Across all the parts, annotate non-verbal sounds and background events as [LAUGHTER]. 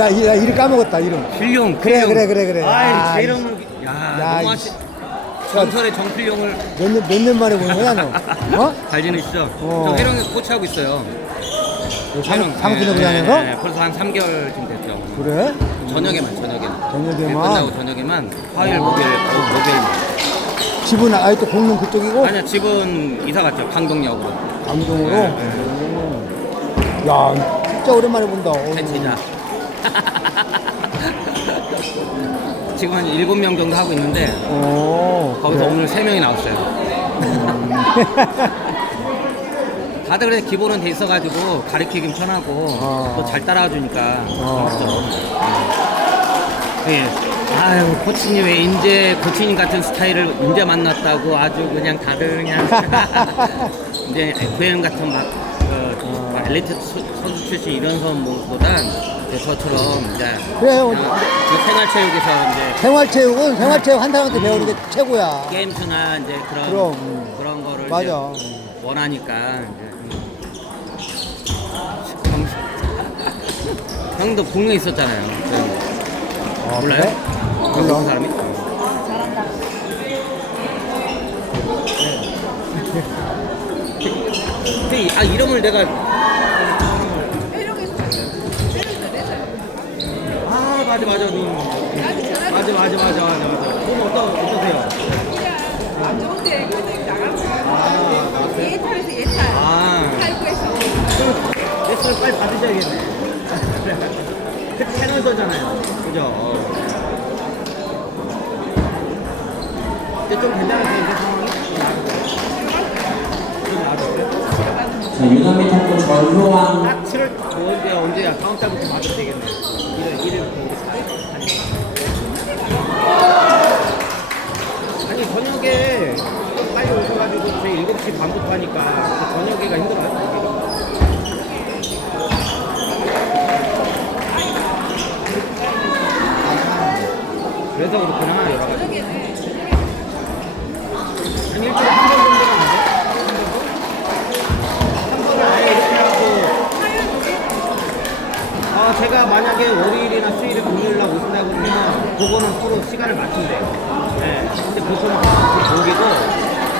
나 이름, 나, 이- 나 이름 까먹었다, 이름. 필용. 그래. 그래, 그래, 그래. 아이, 아, 제 이름을. 야, 야, 너무. 하시. 전설의 정필용을 몇 년, 몇 년 만에 보는 거야, 너? 어? 잘 지내시죠? 어. 저 회령에 코치하고 있어요. 상, 회령. 상순을 네, 그냥해서? 네, 벌써 한 3개월 쯤 됐죠. 그래? 저녁에만, 저녁에만. 저녁에만? 저녁에만. 화요일, 목요일, 어, 목요일만. 집은 아예 또 공릉 그쪽이고? 아니야, 집은 이사 갔죠. 강동역으로. 강동으로? 네, 음. 야, 진짜 오랜만에 본다. 어. 해치자. [LAUGHS] 지금 한 7명 정도 하고 있는데 어. 거기서? 오늘 3명이 나왔어요. 다들 그래 기본은 돼 있어가지고 가르치긴 편하고 어. 또 잘 따라와 주니까 어. 좋죠. 예. 아유 코치님 왜 이제 코치님 같은 스타일을 이제 만났다고 아주 그냥 다들 그냥 [LAUGHS] [LAUGHS] 이제 FM 같은 막 어, 막 엘리트 수- 선수 출신 이런 선보단 저처럼 이제 그래요. 그냥 그 생활체육에서 이제 생활체육은 생활체육 한 사람한테 배우는 게 최고야. 게임수나 이제 그런 그럼, 음. 그런 거를 맞아. 이제 원하니까 이제 형, 형도 공룡 있었잖아요. 그, 아, 몰라요? 그래? 그 몰라. 사람이? 근데 이- 아 이름을 내가 아 맞아 맞아 너 맞아 맞아 맞아 맞아 맞아 그럼 어떠 어떠세요? 아 탈구에서 레슨을 빨리 받으셔야겠네. 그 채널서잖아요. 그죠? 어. 근데 좀 괜찮으세요, 이제 상황이? 자, 유나미 탁구 전로왕 딱 7월, 언제, 언제야? 다음 달부터 받으면 되겠네. 1월, 1일부터. 아니, 저녁에 좀 빨리 오셔가지고 저희 7시 반부터 하니까 그 저녁에가 힘들어요. 그래서 그렇구나, 여러 가지. 한 일주일에 한 번 정도는 안 돼? 한 번을 아예 이렇게 하고 아, 제가 만약에 월요일이나 수요일에 금요일날 오신다고 그러면 그거는 서로 시간을 맞춘대요. 네. 근데 보통은 그 목이고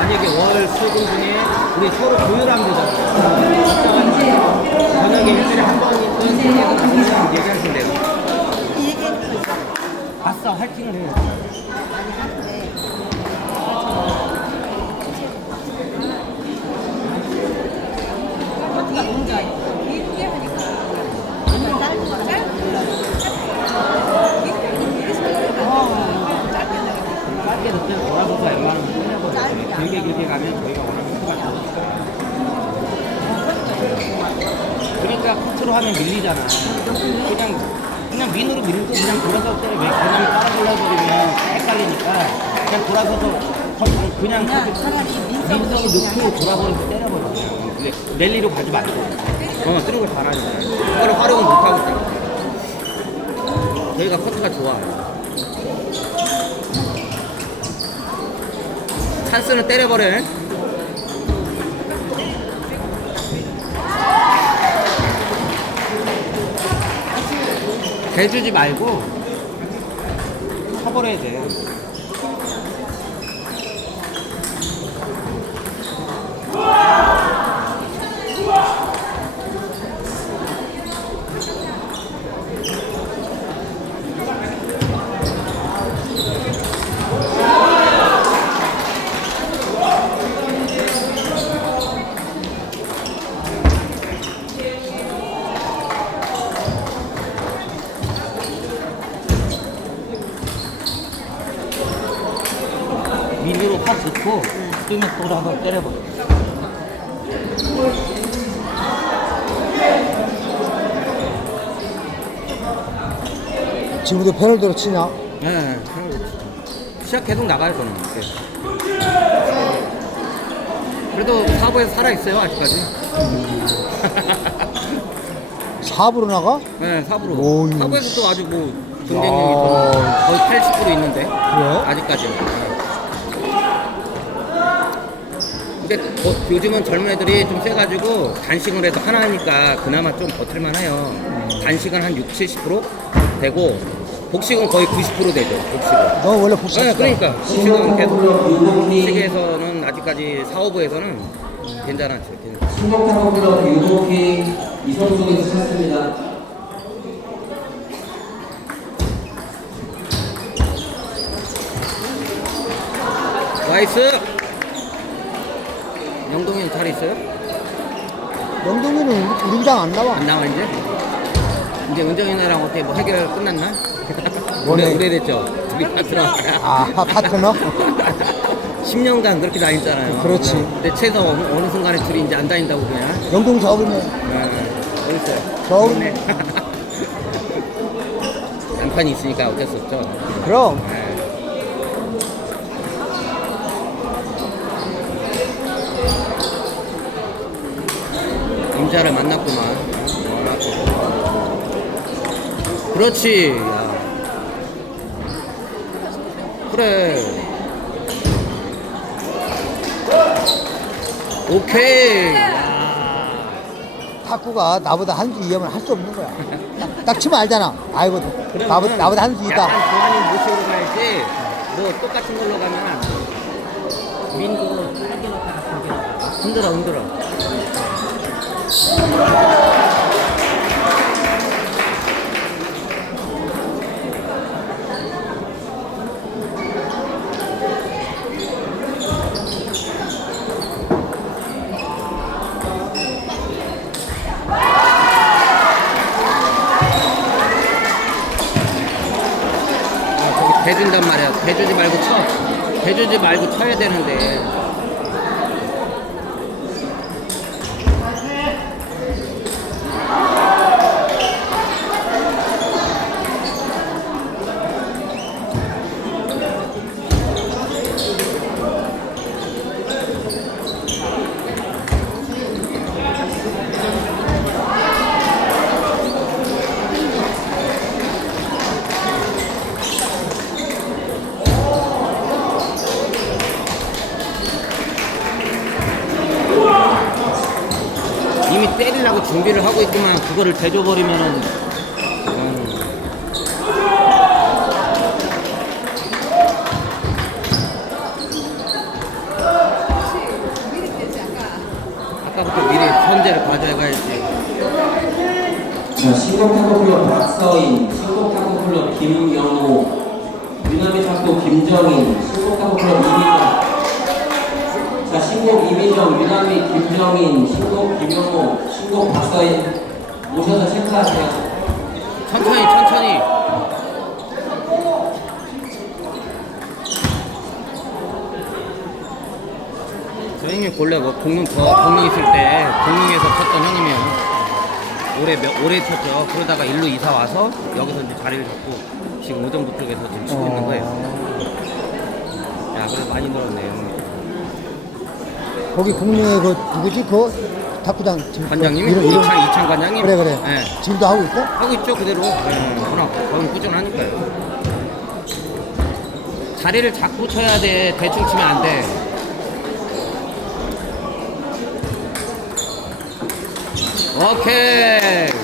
만약에 월, 수, 금 중에 우리 서로 조율하면 되잖아요. 저녁에 일주일에 한 번이든 세 개든 나오면 얘기하시면 돼요. 아싸, 화이팅을 해요. 짧게 듣면 돌아서서 웬만하면 끝내거든요. 길게 길게 가면 저희가 원하는 수가 다 그러니까 코트로 하면 밀리잖아. 그냥 그냥 민으로 밀고 그냥 돌아서 때려 왜 그냥 따라 골라버리면 헷갈리니까 그냥 돌아서서 선- 그냥 민성이 넣고 돌아버려서 때려버려. 근데 랠리로 가지 말고. 어, 뜨는 걸 잘하니까. 그걸 활용을 못하고 있다. 저희가 커트가 좋아. 찬스는 때려버려. 대주지 말고 쳐버려야 돼. 미리로 확 넣고 뜨면 돌아서 때려버려. 지금도 패널대로 치냐? 네. 시작 계속 나가요, 저는. 네. 그래도 사부에서 살아있어요, 아직까지. [LAUGHS] 4부로 나가? 네, 사부로. 오유. 사부에서 또 아주 뭐, 경쟁력이 야. 좀 거의 80% 있는데. 그래? 아직까지. 근데 뭐 요즘은 젊은 애들이 좀 세가지고 단식을 해도 하나니까 그나마 좀 버틸만 해요. 단식은 한 6, 70% 되고 복식은 거의 90% 되죠. 복식은. 너 원래 복식. 네, 그러니까 복식은 계속 세계에서는 아직까지. 괜찮았죠. 신곡 타고클럽 유복희 이성숙에서 찼습니다. 나이스. 영동이는 잘 있어요? 영동이는 우리- 우리랑 안 나와. 안 나와 이제? 이제 은정이 나랑 어떻게 뭐 해결 끝났나? [LAUGHS] 오래 오래됐죠. 둘이 파트너. 아, 파- 파트너? [LAUGHS] 10년간 그렇게 다녔잖아요. 그렇지. 근데 최소 어느, 어느 순간에 둘이 이제 안 다닌다고 그냥. 영동 적으면 네. 어딨어요? 적으면 [LAUGHS] 남편이 있으니까 어쩔 수 없죠. 그럼 네. 임자를 만났구만. 그렇지. 야. 그래. 오케이. 야. 탁구가 나보다 한 수 이하면 할수 없는 거야. 딱, 딱 치면 알잖아. 아이고, 나보다, 나보다 한수 약간 이다. 교환님 모시고 가야지. 뭐 똑같은 걸로 가면 안 돼. 민도 짧게 넣다가 넣다가 흔들어 흔들어. 아, 대준단 말이야. 대주지 말고 쳐. 대주지 말고 쳐야 되는데. 준비를 하고 있지만 그거를 대줘버리면은. 자, 신곡 타고 클럽 박서인, 신곡 타고 클럽 김영호, 유나미 탁구 김정인, 신곡 타고 클럽 이민정. 자, 신곡 이민정, 유나미 김정인, 신곡 김영호, 신곡 박서인 오셔서 체크하세요. 천천히 천천히. 저 형님 본래 뭐 공룡 저 공룡 있을 때 공룡에서 쳤던 형님이에요. 오래 몇 오래 쳤죠. 그러다가 일로 이사 와서 여기서 이제 자리를 잡고 지금 오정부 쪽에서 지금 치고 있는 거예요. 야, 그래도 많이 늘었네요. 거기 국내에 그 누구지? 그 탁구장 지금 관장님이 이름- 이름- 이창 이창 관장님. 그래 그래. 네. 지금도 하고 있어? 하고 있죠 그대로. 네, 그럼 거기 꾸준하니까요. 자리를 잡고 쳐야 돼. 대충 치면 안 돼. 오케이.